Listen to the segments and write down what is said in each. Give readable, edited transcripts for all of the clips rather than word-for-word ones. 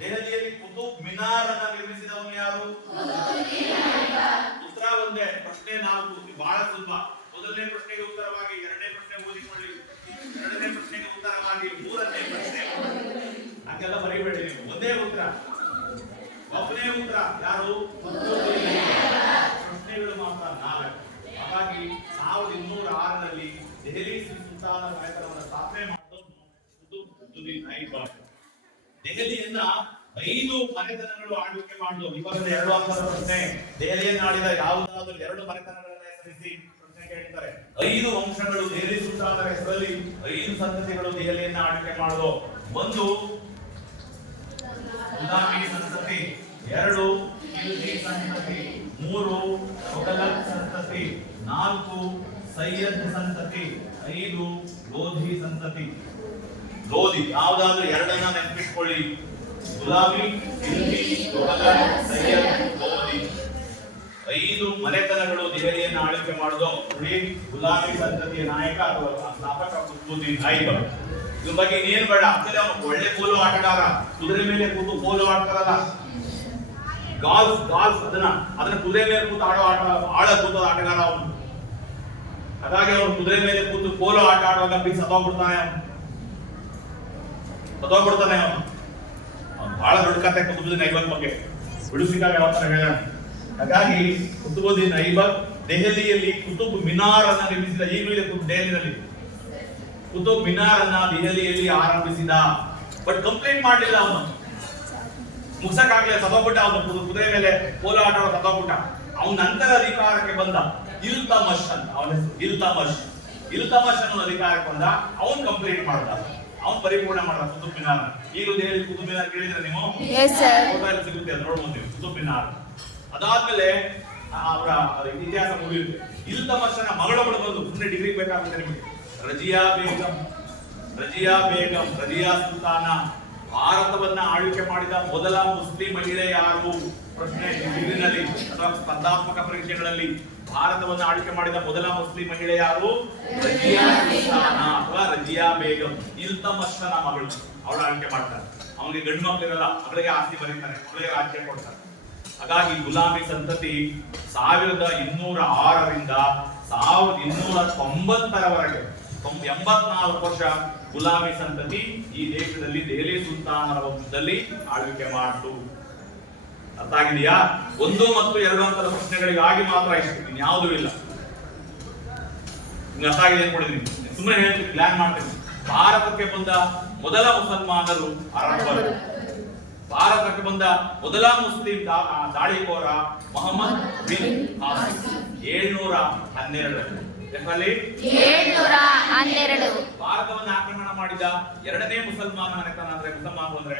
ದೆಹಲಿಯಲ್ಲಿ ಕುತುಬ್ ಮಿನಾರ್ ಅನ್ನ ನಿರ್ಮಿಸಿದವನು ಯಾರು? ಉತ್ತರ ಒಂದೇ, ಪ್ರಶ್ನೆ 4 ಬಹಳ ಸುಲಭ. ಮೊದಲನೇ ಪ್ರಶ್ನೆಗೆ ಉತ್ತರವಾಗಿ ಎರಡನೇ ಪ್ರಶ್ನೆ ಓದಿಕೊಳ್ಳಿ, ಎರಡನೇ ಪ್ರಶ್ನೆಗೆ ಉತ್ತರವಾಗಿ ಮೂರನೇ ಪ್ರಶ್ನೆ. ಹಂಗೆಲ್ಲ ಬರೀಬೇಡಿ ನೀವು, ಒಂದೇ ಉತ್ತರ, ಒಬ್ಬನೇ ಉತ್ತರ ಯಾರು? ಪ್ರಶ್ನೆಗಳು ಮಾತ್ರ 4. ಹಾಗಾಗಿ 1206ರಲ್ಲಿ ದೆಹಲಿ ಸುಲ್ತಾನರ ಮನೆತನವನ್ನು ಸ್ಥಾಪನೆ ಮಾಡಿದವನು ಕುತುಬುದ್ದೀನ್ ಐಬಕ್. ದೆಹಲಿಯನ್ನ 5 ಮನೆತನಗಳು ಆಳ್ವಿಕೆ ಮಾಡಿದವು. ಇವಾಗ 2 ಅಂಕದ ಪ್ರಶ್ನೆ, ದೆಹಲಿಯನ್ನು ಆಳಿದ ಯಾವುದಾದರೂ 2 ಮನೆತನಗಳನ್ನ ಹೆಸರಿಸಿ ಪ್ರಶ್ನೆ ಕೇಳ್ತಾರೆ. 5 ವಂಶಗಳು ದೆಹಲಿ ಸುಲ್ತಾನರ ಹೆಸರಲ್ಲಿ 5 ಸಂತತಿಗಳು ದೆಹಲಿಯನ್ನ ಆಳ್ವಿಕೆ ಮಾಡಿದವು. 1 ಗುಲಾಮಿ ಸಂತತಿ, 2 ಖಿಲ್ಜಿ ಸಂತತಿ, 3 ಮೊಘಲಕ್ ಸಂತತಿ, 4 ಸೈಯದ್ ಸಂತತಿ, 5 ಲೋಧಿ ಸಂತತಿ. ಲೋಧಿ ಯಾವುದಾದ್ರೂ 2 ನೆನಪಿಟ್ಕೊಳ್ಳಿ, ಗುಲಾಮಿ, ಖಿಲ್ಜಿ, ಮೊಘಲಕ್, ಸೈಯದ್, ಲೋಧಿ. 5 ಮನೆತನಗಳು ದೆಹಲಿಯನ್ನು ಆಳ್ವಿಕೆ ಮಾಡಿದೋ. ನೋಡಿ, ಗುಲಾಮಿ ಸಂತತಿಯ ನಾಯಕ ಅಥವಾ ಸ್ಥಾಪಕ ಕುತುಬುದ್ದೀನ್ ಐಬಕ್. ಇದ್ರ ಬಗ್ಗೆ ಇನ್ನೇನು ಬೇಡ, ಆಮೇಲೆ ಅವನು ಒಳ್ಳೆ ಪೋಲೋ ಆಟಗಾರ, ಕುದುರೆ ಮೇಲೆ ಕೂತು ಪೋಲೋ ಆಡ್ತಾರಲ್ಲ, ಗಾಲ್ಫ್ ಅದನ್ನ ಕುದುರೆ ಮೇಲೆ ಕೂತು ಆಳ ಕೂತದ ಆಟಗಾರ ಅವನು. ಹಾಗಾಗಿ ಅವನು ಕುದುರೆ ಮೇಲೆ ಕೂತು ಪೋಲೋ ಆಟ ಆಡುವಾಗ ಬಿದ್ದು ಸತ್ತೋಗ್ಬಿಡ್ತಾನೆ ಅವನು. ಬಹಳ ದೊಡ್ಡ ಕತೆ ಕುತುಬುದ್ದೀನ್ ಐಬಕ್ ಬಗ್ಗೆ, ಬಿಡಿಸಿದಾಗ ಯಾವ ತರ ಹೇಳೋಣ. ಹಾಗಾಗಿ ಕುತುಬುದ್ದೀನ್ ಐಬಕ್ ದೆಹಲಿಯಲ್ಲಿ ಕುತುಬ್ ಮಿನಾರ್ ಅನ್ನ ನಿರ್ಮಿಸಿದ. ಈಗಲೂ ಇದೆ ದೆಹಲಿಯಲ್ಲಿ ಕುತುಬ್ ಮಿನಾರ್ ಅನ್ನ ದೆಹಲಿಯಲ್ಲಿ ಆರಂಭಿಸಿದ. ಬಟ್ ಕಂಪ್ಲೇಂಟ್ ಮಾಡಲಿಲ್ಲ ಅವನು, ಮುಗ್ಸಕ್ಕಾಗ್ಲಿಲ್ಲ, ಸತ್ತೋಗ್ಬಿಟ್ಟ ಅವನು. ಕುದುರೆ ಮೇಲೆ ಪೋಲೋ ಆಟ ಸತ್ತೋಗ್ಬಿಟ್ಟ. ಅವನ ನಂತರ ಅಧಿಕಾರಕ್ಕೆ ಬಂದ ಇಲ್ತಮಶ್ ಅಂತ, ಅವನ ಹೆಸರು ಇಲ್ತಮಶ್ ಅನ್ನೋ ಅಧಿಕಾರಕ್ಕೆ ಬಂದ. ಅವನ್ ಕಂಪ್ಲೇಂಟ್ ಮಾಡ್ದ, ಅವನ್ ಪರಿಪೂರ್ಣ ಮಾಡ್ದ ಕುತುಬ್ ಮಿನಾರ್. ಈಗಲೂ ದೆಹಲಿ ಕುತುಬ್ ಮಿನಾರ್ ಕೇಳಿದ್ರೆ ನೀವು ಫೋಟೋ ಸಿಗುತ್ತೆ, ನೋಡ್ಬೋದು ನೀವು ಕುತುಬ್ ಮಿನಾರ್. ಅದಾದ್ಮೇಲೆ ಅವರ ಇತಿಹಾಸ ಮುಗಿಯುತ್ತೆ. ಇಲ್ತಮಶನ ಮಗಳೊಬ್ಬಳು ಬಂದು, ಸುಮ್ಮನೆ ಡಿಗ್ರಿ ಬೇಕಾಗುತ್ತೆ ನಿಮಗೆ, ರಜಿಯಾ ಬೇಗಂ ರಜಿಯಾ ಸುಲ್ತಾನ. ಭಾರತವನ್ನ ಆಳ್ವಿಕೆ ಮಾಡಿದ ಮೊದಲ ಮುಸ್ಲಿಂ ಮಹಿಳೆ ಯಾರು? ಪ್ರಶ್ನೆ ಡಿಗ್ರಿನಲ್ಲಿ ಅಥವಾ ಸ್ಪರ್ಧಾತ್ಮಕ ಪರೀಕ್ಷೆಗಳಲ್ಲಿ ಭಾರತವನ್ನ ಆಳ್ವಿಕೆ ಮಾಡಿದ ಮೊದಲ ಮುಸ್ಲಿಂ ಮಹಿಳೆ ಯಾರು? ರಜಿಯಾ ಸುಲ್ತಾನ ಅಥವಾ ರಜಿಯಾ ಬೇಗಂ. ಇಲ್ತಮಶನ ಮಗಳು, ಅವಳು ಆಳ್ವಿಕೆ ಮಾಡ್ತಾರೆ. ಅವನಿಗೆ ಗಂಡು ಮಕ್ಕಳಿರಲ್ಲ, ಮಗಳಿಗೆ ಆಸ್ತಿ ಬರೀತಾರೆ, ಮಗಳಿಗೆ ರಾಜ್ಯ ಕೊಡ್ತಾರೆ. ಹಾಗಾಗಿ ಗುಲಾಮಿ ಸಂತತಿ 1206ರಿಂದ 1290ರವರೆಗೆ 84 ವರ್ಷ ಗುಲಾಮಿ ಸಂತತಿ ಈ ದೇಶದಲ್ಲಿ ದೆಹಲಿ ಸುಲ್ತಾನರ ವಂಶದಲ್ಲಿ ಆಳ್ವಿಕೆ ಮಾಡಿತು. ಅರ್ಥ ಆಗಿದೆಯಾ? 1 ಮತ್ತು 2 ಅಂಕದ ಪ್ರಶ್ನೆಗಳಿಗಾಗಿ ಮಾತ್ರ ಇಷ್ಟು, ಯಾವುದೂ ಇಲ್ಲ. ನಿಮ್ಗೆ ಅರ್ಥ ಆಗಿದೆ ಅನ್ಕೊಂಡಿದ್ದೀನಿ, ಸುಮ್ಮನೆ ಹೇಳ್ತೀನಿ, ಪ್ಲಾನ್ ಮಾಡ್ತೀನಿ. ಭಾರತಕ್ಕೆ ಬಂದ ಮೊದಲ ಮುಸಲ್ಮಾನರು ಅರಬ್ಬರು. ಭಾರತಕ್ಕೆ ಬಂದ ಮೊದಲ ಮುಸ್ಲಿಂ ದಾಳಿಕೋರ ಮೊಹಮ್ಮದ್ ಬಿನ್ ಕಾಸಿಂ 712. ಭಾರತವನ್ನು ಆಕ್ರಮಣ ಮಾಡಿದ 2ನೇ ಮುಸಲ್ಮಾನ ಮನೆತನ ಅಂದ್ರೆ ಮುಸಲ್ಮಾನರು ಅಂದ್ರೆ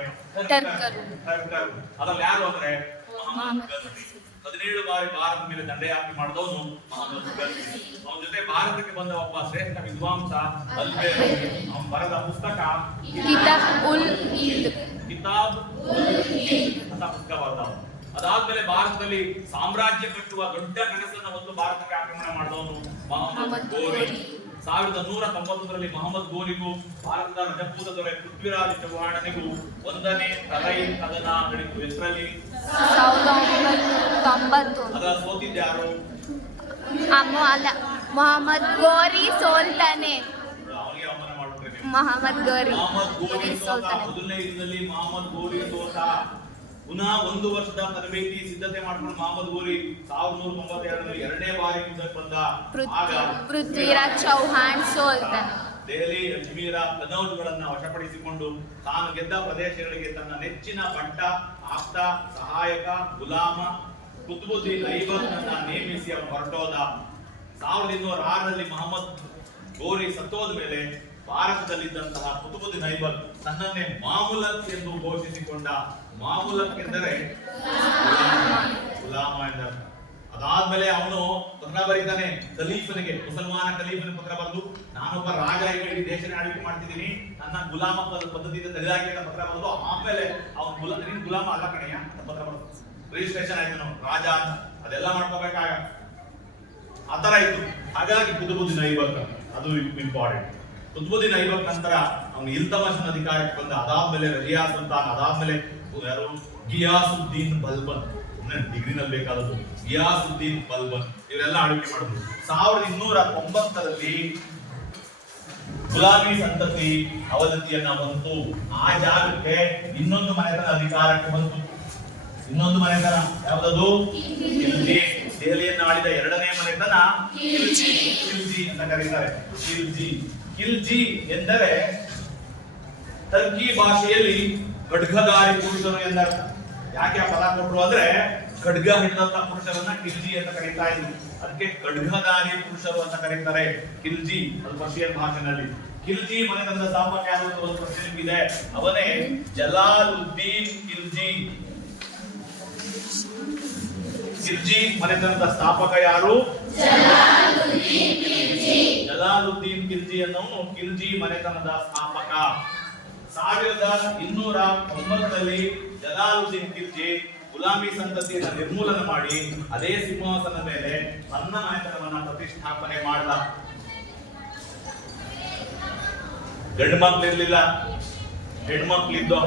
ಅದ್ರಲ್ಲಿ ಯಾರು ಅಂದ್ರೆ ಮೊಹಮ್ಮದ್ ಗಜ್ನಿ. 17 ಬಾರಿ ಭಾರತ ಮೇಲೆ ದಂಡಯಾತ್ರೆ ಮಾಡಿದವನು ಮೊಹಮ್ಮದ್ ಗಜ್ನಿ. ಅವನ ಜೊತೆ ಭಾರತಕ್ಕೆ ಬಂದ ಒಬ್ಬ ಶ್ರೇಷ್ಠ ವಿದ್ವಾಂಸ ಅಲ್ಬೇರೂನಿ. ಅವನು ಬರೆದ ಪುಸ್ತಕ ಕಿತಾಬ್ ಉಲ್ ಹಿಂದ್ ಅಂತ ಪುಸ್ತಕ ಬರೆದ. ಅದಾದ್ಮೇಲೆ ಭಾರತದಲ್ಲಿ ಸಾಮ್ರಾಜ್ಯ ಕಟ್ಟುವ ದೊಡ್ಡ ಕನಸನ್ನ ಒಂದು ಭಾರತಕ್ಕೆ ಆಕ್ರಮಣ ಮಾಡಿದವನು ಮೊಹಮ್ಮದ್ ಗೋರಿ. 1191ರಲ್ಲಿ ಮೊಹಮ್ಮದ್ ಗೋರಿಗೂ ಭಾರತದ ರಜಪೂತ ದೊರೆ ಪೃಥ್ವಿರಾಜ್ ಚೌಹಾಣನಿಗೂ 1ನೇ ತರೈ ಕದನ ನಡೆಯಿತು. ಹೆಸರಲ್ಲಿ 1990. ಅದರ ಸೋತಿದ್ಯಾರು? ಮೊಹಮ್ಮದ್ ಗೋರಿ ಸೋಲ್ತಾನೆ. ಅವನಿಗೆ ಅವಮಾನ ಮಾಡ್ಬಿಟ್ರೆ ಮೊಹಮ್ಮದ್ ಗೋರಿ ಸೋಲ್ತಾನೆ. ಮೊದಲನೇ ಯುದ್ಧದಲ್ಲಿ ಮೊಹಮ್ಮದ್ ಗೋರಿ ಸೋತ. ಪುನಃ 1 ವರ್ಷದ ತರಬೇತಿ ಸಿದ್ಧತೆ ಮಾಡ್ಕೊಂಡು ಮೊಹಮ್ಮದ್ ಗೋರಿ 1192ರಲ್ಲಿ 2ನೇ ಬಾರಿ ಯುದ್ಧಕ್ಕೆ ಬಂದ. ಆಗ ಪೃಥ್ವಿರಾಜ್ ಚೌಹಾಣ್ ಸೋಲ್ತಾನೆ. ದೆಹಲಿ, ಅಜ್ಮೀರ, ಕನೌಜ್ಗಳನ್ನ ವಶಪಡಿಸಿಕೊಂಡು ತಾನು ಗೆದ್ದ ಪ್ರದೇಶಗಳಿಗೆ ತನ್ನ ನೆಚ್ಚಿನ ಭಟ್ಟ, ಆಪ್ತ, ಸಹಾಯಕ, ಗುಲಾಮ ಕುತುಬುದ್ದೀನ್ ಐಬಕ್ ಅನ್ನ ನೇಮಿಸಿ ಅವನು ಹೊರಟೋದ. 1206ರಲ್ಲಿ ಮೊಹಮ್ಮದ್ ಗೋರಿ ಸತ್ತೋದ ಮೇಲೆ ಭಾರತದಲ್ಲಿದ್ದಂತಹ ಕುತುಬುದ್ದೀನ್ ಐಬಕ್ ತನ್ನನ್ನೇ ಮಾಮುಲಕ್ ಎಂದು ಘೋಷಿಸಿಕೊಂಡ. ಮಾಮುಲಕ್ ಎಂದರೆ ಗುಲಾಮ ಎಂದರ್ಥ. ಅದಾದ್ಮೇಲೆ ಅವನು ಪತ್ರ ಬರೀತಾನೆ ಖಲೀಫನಿಗೆ, ಮುಸಲ್ಮಾನ ಖಲೀಫನ ಪತ್ರ ಬರೆದು, ನಾನೊಬ್ಬ ರಾಜ, ಈಗ ಇಡೀ ದೇಶನೇ ಆಳ್ವಿಕೆ ಮಾಡ್ತಿದ್ದೀನಿ, ನನ್ನ ಗುಲಾಮ ಪದ್ಧತಿಯಿಂದ ತೆಗೆದಾಕಿ ಅಂತ ಪತ್ರ ಬರೆದು, ಆಮೇಲೆ ಅವನು ನಿನ್ ಗುಲಾಮ ಅಲ್ಲ ಕಣಯ್ಯ ಅಂತ ಪತ್ರ ಬರೆದು ರಿಜಿಸ್ಟ್ರೇಷನ್ ಆಯ್ತು, ನಾವು ರಾಜ ಅಂತ ಅದೆಲ್ಲ ಮಾಡ್ಕೋಬೇಕಾಗ ಆತರ ಇತ್ತು. ಹಾಗಾಗಿ ಕುತುಬುದ್ದೀನ್ ಐಬಕ್ ಅದು ಇಂಪಾರ್ಟೆಂಟ್. ಕುತುಬುದ್ದೀನ್ ಐಬಕ್ ನಂತರ ಅವನು ಇಲ್ತಮಶನ ಅಧಿಕಾರಕ್ಕೆ ಬಂದ. ಅದಾದ್ಮೇಲೆ ರಜಿಯಾ ಸುಲ್ತಾನ್, ಅದಾದ್ಮೇಲೆ ಯಾರು? ಗಿಯಾಸುದ್ದೀನ್ ಬಲ್ಬನ್, ಡಿಗ್ರಿನಲ್ಲಿ ಬೇಕಾದದ್ದು. ಗಿಯಾಸುದ್ದೀನ್ ಬಲ್ಬನ್ ಇವರೆಲ್ಲ ಆಳ್ವಿಕೆ ಮಾಡಿದ್ರು. 1209ರಲ್ಲಿ ಗುಲಾಮಿ ಸಂತತಿ ಅವನತಿಯನ್ನ ಬಂತು. ಆ ಜಾಗಕ್ಕೆ ಇನ್ನೊಂದು ಮನೆತನ ಅಧಿಕಾರಕ್ಕೆ ಬಂತು. ಇನ್ನೊಂದು ಮನೆತನ ಯಾವುದದು? ಖಿಲ್ಜಿ. ದೆಹಲಿಯನ್ನು ಆಳಿದ ಎರಡನೇ ಮನೆತನ ಖಿಲ್ಜಿ ಅಂತ ಕರೀತಾರೆ. ಖಿಲ್ಜಿ ಎಂದರೆ ಟರ್ಕಿ ಭಾಷೆಯಲ್ಲಿ ಖಡ್ಗಧಾರಿ ಪುರುಷರು ಎಂದರ್ಥ. ಯಾಕೆ ಆ ಪದ ಕೊಟ್ಟರು ಅಂದ್ರೆ ಖಡ್ಗ ಹಿಡಿದಂತ ಪುರುಷರನ್ನ ಖಿಲ್ಜಿ ಅಂತ ಕರೀತಾ ಇದ್ರು. ಅದಕ್ಕೆ ಖಡ್ಗಧಾರಿ ಪುರುಷರು ಅಂತ ಕರೀತಾರೆ ಖಿಲ್ಜಿ. ಅದು ಪರ್ಷಿಯನ್ ಭಾಷೆನಲ್ಲಿ. ಖಿಲ್ಜಿ ಮನೆತನದ ಸ್ಥಾಪಕ ಯಾರು ಅಂತ ಒಂದು ಪ್ರಶ್ನೆ ಇದೆ. ಅವನೇ ಜಲಾಲುದ್ದೀನ್ ಖಿಲ್ಜಿ. ಖಿಲ್ಜಿ ಮನೆತನದ ಸ್ಥಾಪಕ ಯಾರು? ಜಲಾಲುದ್ದೀನ್ ಖಿಲ್ಜಿ ಅನ್ನೋನು ಖಿಲ್ಜಿ ಮನೆತನದ ಸ್ಥಾಪಕ. 1209ರಲ್ಲಿ ಜಲಾಲುದ್ದೀನ್ ಖಿಲ್ಜಿ ಗುಲಾಮಿ ಸಂತತಿಯನ್ನು ನಿರ್ಮೂಲನ ಮಾಡಿ ಅದೇ ಸಿಂಹಾಸನ ಮೇಲೆ ತನ್ನ ಮನೆತನವನ್ನ ಪ್ರತಿಷ್ಠಾಪನೆ ಮಾಡಿದ. ಗಂಡು ಮಕ್ಳು ಇರ್ಲಿಲ್ಲ, ಹೆಣ್ಮಕ್ಳಿದ್ದು.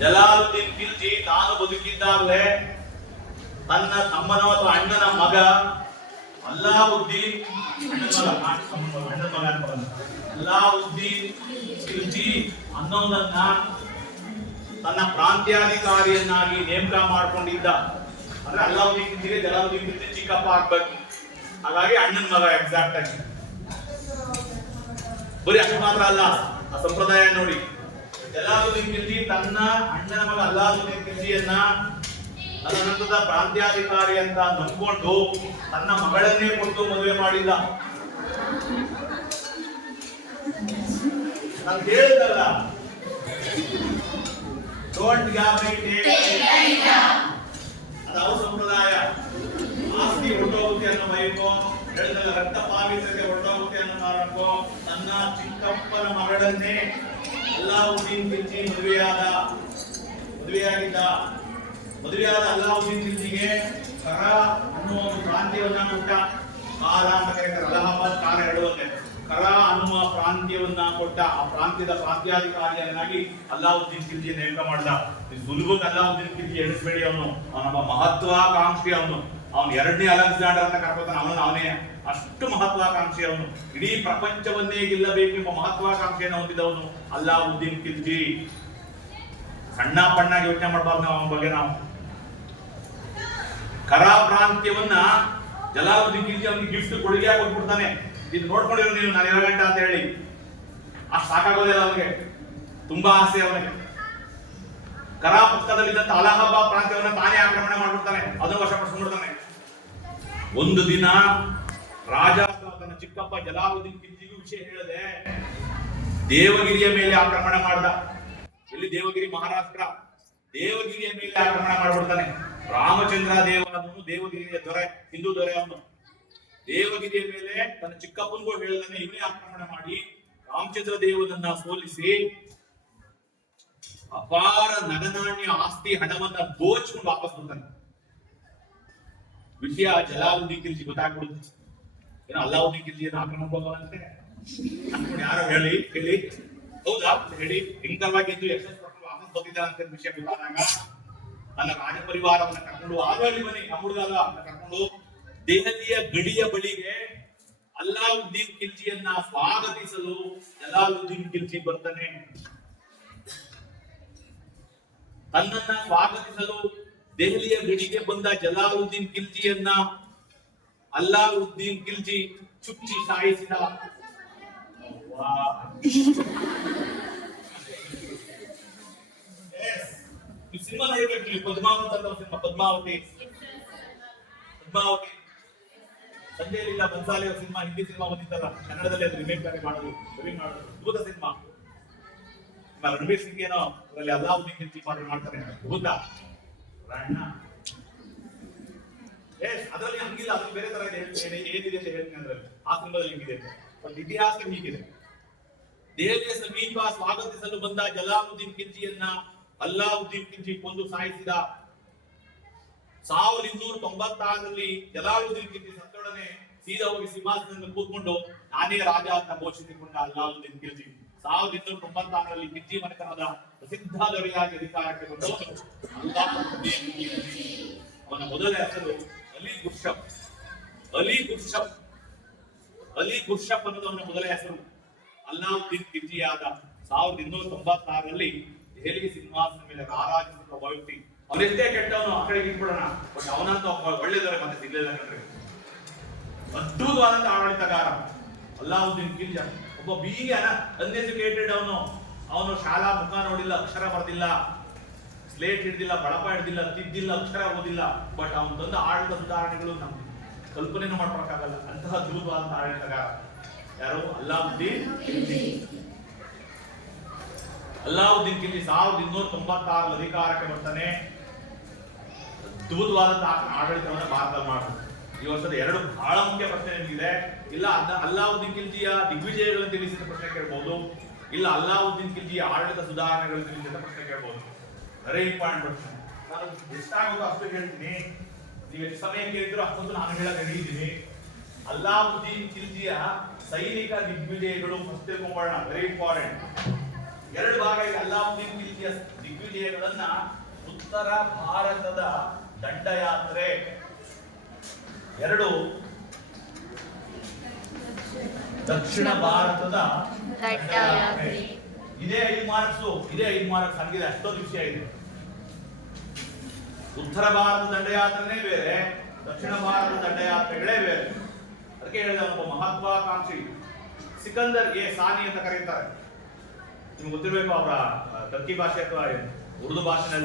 ಜಲಾಲುದ್ದೀನ್ ಖಿಲ್ಜಿ ತಾನು ಬದುಕಿದ್ದಾಗಲೇ ತನ್ನ ತಮ್ಮನ ಅಥವಾ ಅಣ್ಣನ ಮಗ ಅಲ್ಲಾವುದ್ದೀನ್ ಅಲ್ಲಾವುದ್ದೀನ್ ಖಿಲ್ಜಿ ಅನ್ನೋದನ್ನ ತನ್ನ ಪ್ರಾಂತ್ಯಾಧಿಕಾರಿಯನ್ನಾಗಿ ನೇಮಕ ಮಾಡ್ಕೊಂಡಿದ್ದ. ಅಂದ್ರೆ ಅಲ್ಲಾವುದ್ದೀನ್ ಖಿಲ್ಜಿಗೆ ಜಲಾಲುದ್ದೀನ್ ಖಿಲ್ಜಿ ಚಿಕ್ಕಪ್ಪ ಆಗ್ಬೇಕು. ಹಾಗಾಗಿ ಅಣ್ಣನ ಮಗ ಎಕ್ಸಾಕ್ಟ್ ಆಗಿ. ಬರೀ ಅಷ್ಟು ಮಾತ್ರ ಅಲ್ಲ, ಆ ಸಂಪ್ರದಾಯ ನೋಡಿ. ಜಲಾಲುದ್ದೀನ್ ಖಿಲ್ಜಿ ತನ್ನ ಅಣ್ಣನ ಮಗ ಅಲ್ಲಾವುದ್ದೀನ್ ಖಿಲ್ಜಿಯನ್ನ ತದನಂತರದ ಪ್ರಾಂತ್ಯಾಧಿಕಾರಿ ಅಂತ ನಂಬ್ಕೊಂಡು ತನ್ನ ಮಗಳನ್ನೇ ಕೊಟ್ಟು ಮದುವೆ ಮಾಡಿಲ್ಲ. ನಾನು ಹೇಳಿದಲ್ಲ, ಡೋಂಟ್ ಗ್ಯಾಬ್ರಿಟೇಟ್, ಅದು ಅವ್ರ ಸಂಪ್ರದಾಯ. ಆಸ್ತಿ ಹೊರಟೋಗುತ್ತೆ ಅನ್ನೋ ಭಯಕ್ಕೋ, ಹೇಳಿದಾಗ ರಕ್ತ ಪಾವಿತ್ರತೆ ಹೊರಟೋಗುತ್ತೆ ಅನ್ನೋ ಕಾರಣಕ್ಕೋ ತನ್ನ ಚಿಕ್ಕಪ್ಪನ ಮಗಳನ್ನೇ ಅಲ್ಲಾವುದ್ದೀನ್ ಖಿಲ್ಜಿ ಮದುವೆಯಾಗಿದ್ದ. ಮದುವೆಯಾದ ಅಲ್ಲಾವುದ್ದೀನ್ ಖಿಲ್ಜಿಗೆ ಕರ ಅನ್ನುವ ಒಂದು ಪ್ರಾಂತ್ಯವನ್ನ ಕೊಟ್ಟ. ಕಾರ ಅಂತ ಕರೀತಾರೆ, ಅಲಹಾಬಾದ್ ಕಾರ ಹೇಳುವಂತೆ. ಕರ ಅನ್ನುವ ಪ್ರಾಂತ್ಯವನ್ನ ಕೊಟ್ಟ. ಆ ಪ್ರಾಂತ್ಯದ ಪ್ರಾಂತ್ಯಾಧಿಕಾರಿಯನ್ನಾಗಿ ಅಲ್ಲಾವುದ್ದೀನ್ ಖಿಲ್ಜಿ ನೇಮಕ ಮಾಡಿದ. ಸುಲಭಕ್ಕೆ ಅಲ್ಲಾವುದ್ದೀನ್ ಖಿಲ್ಜಿ ಎಣಿಸ್ಬೇಡಿ, ಅವನು ನಮ್ಮ ಮಹತ್ವಾಕಾಂಕ್ಷಿ. ಅವನು ಎರಡನೇ ಅಲೆಕ್ಸಾಂಡರ್ ಅಂತ ಕರ್ಕೋತಾನೆ. ಅವನೇ ಅಷ್ಟು ಮಹತ್ವಾಕಾಂಕ್ಷಿ. ಅವನು ಇಡೀ ಪ್ರಪಂಚವನ್ನೇ ಗೆಲ್ಲಬೇಕೆಂಬ ಮಹತ್ವಾಕಾಂಕ್ಷೆಯನ್ನು ಹೊಂದಿದವನು ಅಲ್ಲಾವುದ್ದೀನ್ ಖಿಲ್ಜಿ. ಸಣ್ಣ ಪಣ್ಣಾಗಿ ಯೋಚನೆ ಮಾಡಬಾರ್ದು ನಾವು ಅವನ ಬಗ್ಗೆ. ನಾವು ಕರ ಪ್ರಾಂತ್ಯವನ್ನ ಜಲಾಲುದ್ದೀನ್ ಖಿಲ್ಜಿ ಅವನಿಗೆ ಗಿಫ್ಟ್ ಕೊಡುಗೆಯಾಗಿ ಕೊಟ್ಬಿಡ್ತಾನೆ. ಇದು ನೋಡ್ಕೊಂಡಿರೋ ನೀನು, ನಾನು 2 ಗಂಟೆ ಅಂತ ಹೇಳಿ. ಅಷ್ಟು ಸಾಕಾಗೋದಿಲ್ಲ ಅವನಿಗೆ, ತುಂಬಾ ಆಸೆ ಅವನಿಗೆ. ಕರ ಪಕ್ಕದಲ್ಲಿದ್ದಂತ ಅಲಹಾಬಾದ್ ಪ್ರಾಂತ್ಯವನ್ನ ತಾನೇ ಆಕ್ರಮಣ ಮಾಡ್ಬಿಡ್ತಾನೆ, ಅದನ್ನು ವಶಪಡಿಸ್ಬಿಡ್ತಾನೆ. ಒಂದು ದಿನ ರಾಜ ತನ್ನ ಚಿಕ್ಕಪ್ಪ ಜಲಾಲುದ್ದೀನ್ ಖಿಲ್ಜಿಗೂ ವಿಷಯ ಹೇಳದೆ ದೇವಗಿರಿಯ ಮೇಲೆ ಆಕ್ರಮಣ ಮಾಡ್ದ. ಎಲ್ಲಿ? ದೇವಗಿರಿ, ಮಹಾರಾಷ್ಟ್ರ. ದೇವಗಿರಿಯ ಮೇಲೆ ಆಕ್ರಮಣ ಮಾಡ್ಬಿಡ್ತಾನೆ. ರಾಮಚಂದ್ರ ದೇವ ಅನ್ನೋನು ದೇವಗಿರಿಯ ದೊರೆ, ಹಿಂದೂ ದೊರೆ ಅವನು. ದೇವಗಿರಿಯ ಮೇಲೆ ತನ್ನ ಚಿಕ್ಕಪ್ಪನಿಗೂ ಹೇಳದನೆ ಇವನೇ ಆಕ್ರಮಣ ಮಾಡಿ ರಾಮಚಂದ್ರ ದೇವನನ್ನ ಸೋಲಿಸಿ ಅಪಾರ ನಗನಾಣ್ಯ ಆಸ್ತಿ ಹಣವನ್ನ ದೋಚ್ಕೊಂಡು ವಾಪಸ್ ಬರ್ತಾನೆ. ವಿಷಯ ಜಲಾಲುದ್ದೀನ್ ಖಿಲ್ಜಿ ಗೊತ್ತಾಗ್ಬಿಡುತ್ತೆ. ಏನೋ ಅಲ್ಲಾವುದ್ದೀನ್ ಖಿಲ್ಜಿಯನ್ನು ಆಕ್ರಮಣಕ್ಕೆ ಹೋಗೋವಂತೆ ಅನ್ಕೊಂಡು ಯಾರೋ ಹೇಳಿ ಹೌದಾ ಹೇಳಿ ಹೆಂಗವಾಗಿದ್ದು ಯಶಸ್ಸು ವಾಪಸ್ ಬಂದಿದ್ದ ಅಂತ ವಿಷಯ ಗೊತ್ತಾದಾಗ ತನ್ನ ರಾಜ ಪರಿವಾರವನ್ನ ಕರ್ಕೊಂಡು ಆಗಾಳಿ ಮನೆ ನಮ್ಮುಡುಗಲ್ಲ ಅಂತ ಕರ್ಕೊಂಡು ದೆಹಲಿಯ ಗಡಿಯ ಬಳಿಗೆ ಅಲ್ಲಾವುದ್ದೀನ್ ಖಿಲ್ಜಿಯನ್ನ ಸ್ವಾಗತಿಸಲು ಜಲಾಲುದ್ದೀನ್ ಖಿಲ್ಜಿ ಬರ್ತಾನೆ. ತನ್ನನ್ನ ಸ್ವಾಗತಿಸಲು ದೆಹಲಿಯ ಗಡಿಗೆ ಬಂದ ಜಲಾಲುದ್ದೀನ್ ಖಿಲ್ಜಿಯನ್ನ ಅಲ್ಲಾವುದ್ದೀನ್ ಖಿಲ್ಜಿ ಚುಚ್ಚಿ ಸಾಯಿಸಿದ. ಸಿನಿಮಾ ನೋಡ್ಬೇಕು, ಪದ್ಮಾವತಿ ಅಂತ ಸಿನಿಮಾ. ಪದ್ಮಾವತಿ ಸಂಜಯ್ ಲೀಲಾ ಬನ್ಸಾಲಿ ಅವರ ಸಿನಿಮಾ, ಹಿಂದಿ ಸಿನಿಮಾ ಬಂದಿತ್ತಲ್ಲ, ಕನ್ನಡದಲ್ಲಿ ಅದು ರಿಮೇಕ್ ಮಾಡೋದು ಅದ್ಭುತ ಸಿನಿಮಾ. ರಣಬೀರ್ ಸಿಂಗ್ ಏನೋ ಅದರಲ್ಲಿ ಅಲ್ಲಾವುದ್ದೀನ್ ಖಿಲ್ಜಿ ಮಾಡ್ತಾರೆ, ಅದ್ಭುತ. ಅದರಲ್ಲಿ ಹಂಗಿಲ್ಲ, ಅದ್ರಲ್ಲಿ ಬೇರೆ ತರ ಏನಿದೆ ಅಂತ ಹೇಳ್ತೀನಿ. ಅದ್ರಲ್ಲಿ ಆ ಸಿನಿಮಾದಲ್ಲಿ ಹೆಂಗಿದೆ ಒಂದು ಇತಿಹಾಸ ಹೀಗಿದೆ. ದೆಹಲಿಯ ಸಮೀಪ ಸ್ವಾಗತಿಸಲು ಬಂದ ಜಲಾಲುದ್ದೀನ್ ಖಿಲ್ಜಿಯನ್ನ ಅಲ್ಲಾವುದ್ದೀನ್ ಖಿಲ್ಜಿ ಕೊಂದು ಸಾಯಿಸಿದ. 1296ರಲ್ಲಿ ಜಲಾಲುದ್ದೀನ್ ಖಿಲ್ಜಿ ಸತ್ತೊಡನೆ ಸೀದಾ ಹೋಗಿ ಸಿಂಹಾಸನದಲ್ಲಿ ಕೂತ್ಕೊಂಡು ನಾನೇ ರಾಜ ಅಂತ ಘೋಷಿಸಿಕೊಂಡ ಅಲ್ಲಾವುದ್ದೀನ್ ಖಿಲ್ಜಿ. 1296ರಲ್ಲಿ ಕಿಜ್ಜಿ ಮನೆತನದ ಪ್ರಸಿದ್ಧ ದೊರೆಯಾಗಿ ಅಧಿಕಾರಕ್ಕೆ ಬಂದವನು ಅಲ್ಲಾವುದ್ದೀನ್ ಖಿಲ್ಜಿ. ಅವನ ಮೊದಲ ಹೆಸರು ಅಲಿ ಗುರ್ಷಪ್. ಅಲಿ ಗುರ್ಷಪ್ ಅನ್ನೋದು ಅವನ ಮೊದಲ ಹೆಸರು. ಅಲ್ಲಾವುದ್ದೀನ್ ಖಿಲ್ಜಿಯಾದ 1296ರಲ್ಲಿ ದೆಹಲಿ ಸಿಂಹಾಸನ ಮೇಲೆ ರಾರಾಜಿಸಿದ ಒಬ್ಬ ವ್ಯಕ್ತಿ. ಅವನೆಷ್ಟೇ ಕೆಟ್ಟವನು ಆ ಕಡೆಗೆ ಇಟ್ಬಿಡೋಣ, ಬಟ್ ಅವನಂತ ಒಬ್ಬ ಒಳ್ಳೆದವರೇ ಮತ್ತೆ ಸಿಗಲಿಲ್ಲ ಕಣ್ರಿ. ಅದ್ಭುತವಾದಂತ ಆಡಳಿತಗಾರ ಅಲ್ಲಾವುದ್ದೀನ್ ಖಿಲ್ಜಿ. ಒಬ್ಬ ಬೀಗ ಅನ್ಎಜುಕೇಟೆಡ್ ಅವನು ಶಾಲಾ ಮುಖ ನೋಡಿಲ್ಲ, ಅಕ್ಷರ ಬರ್ದಿಲ್ಲ, ಸ್ಲೇಟ್ ಹಿಡ್ದಿಲ್ಲ, ಬಳಪ ಹಿಡ್ದಿಲ್ಲ, ತಿದ್ದಿಲ್ಲ, ಅಕ್ಷರ ಓದಿಲ್ಲ. ಬಟ್ ಅವನು ತಂದ ಆಡಳಿತ ಸುಧಾರಣೆಗಳು ನಮ್ಗೆ ಕಲ್ಪನೆನೂ ಮಾಡ್ಕೊಳಕ್ಕಾಗಲ್ಲ. ಅಂತಹ ಅದ್ಭುತವಾದಂತ ಆಡಳಿತಗಾರ ಯಾರು? ಅಲ್ಲಾವುದ್ದೀನ್ ಖಿಲ್ಜಿ. ಅಲ್ಲಾವುದ್ದೀನ್ ಖಿಲ್ಜಿ 1296 ಅಧಿಕಾರಕ್ಕೆ ಬರ್ತಾನೆ. ಅದ್ಭುತವಾದಂತಹ ಆಡಳಿತವನ್ನು ಭಾರತದಲ್ಲಿ ಮಾಡಿದ್ರು. ಈ ವರ್ಷದ 2 ಬಹಳ ಮುಖ್ಯ ಪ್ರಶ್ನೆ ನಿಮಗಿದೆ. ಇಲ್ಲ ಅಲ್ಲಾವುದ್ದೀನ್ ಖಿಲ್ಜಿಯ ದಿಗ್ವಿಜಯಗಳನ್ನು ತಿಳಿಸಿದ ಪ್ರಶ್ನೆ ಕೇಳಬಹುದು, ಇಲ್ಲ ಅಲ್ಲಾವುದ್ದೀನ್ ಖಿಲ್ಜಿಯ ಆಡಳಿತ ಸುಧಾರಣೆಗಳನ್ನು ತಿಳಿಸಿದ ಪ್ರಶ್ನೆ ಕೇಳಬಹುದು. ವೆರಿ ಇಂಪಾರ್ಟೆಂಟ್ ಪ್ರಶ್ನೆ. ನಾನು ಎಷ್ಟಾಗುತ್ತೋ ಅಷ್ಟು ಹೇಳ್ತೀನಿ, ನೀವು ಎಷ್ಟು ಸಮಯ ಕೇಳಿದ್ರು ಅಷ್ಟೊಂದು ನಾನು ಹೇಳಕ್ ರೆಡಿ ಇದ್ದೀನಿ. ಅಲ್ಲಾವುದ್ದೀನ್ ಖಿಲ್ಜಿಯ ಸೈನಿಕ ದಿಗ್ವಿಜಯಗಳು ಫಸ್ಟ್ ತಿಳ್ಕೊಂಬೋಣ. Very important. 2 ಭಾಗ ಇದೆ ಅಲ್ಲಾವುದ್ದೀನ್ ಖಿಲ್ಜಿಯ ದಿಗ್ವಿಜಯಗಳನ್ನ. ಉತ್ತರ ಭಾರತದ ದಂಡಯಾತ್ರೆ, 2 ದಕ್ಷಿಣ ಭಾರತದ ದಂಡಯಾತ್ರೆ. ಇದೇ 5 ಮಾರ್ಕ್ಸ್ ಹಂಗಿದೆ. ಅಷ್ಟೊಂದು ವಿಷಯ ಇದೆ. ಉತ್ತರ ಭಾರತದ ದಂಡಯಾತ್ರೆನೇ ಬೇರೆ, ದಕ್ಷಿಣ ಭಾರತದ ದಂಡಯಾತ್ರೆಗಳೇ ಬೇರೆ. ಅದಕ್ಕೆ ಹೇಳಿದ ಒಬ್ಬ ಮಹತ್ವಾಕಾಂಕ್ಷಿ ಸಿಕಂದರ್ ಎ ಸಾನಿ ಅಂತ ಕರೀತಾರೆ. ನಿಮ್ಗೆ ಗೊತ್ತಿರಬೇಕು, ಅವರ ಟರ್ಕಿ ಭಾಷೆ ಅಥವಾ ಉರ್ದು ಭಾಷೆನಲ್ಲಿ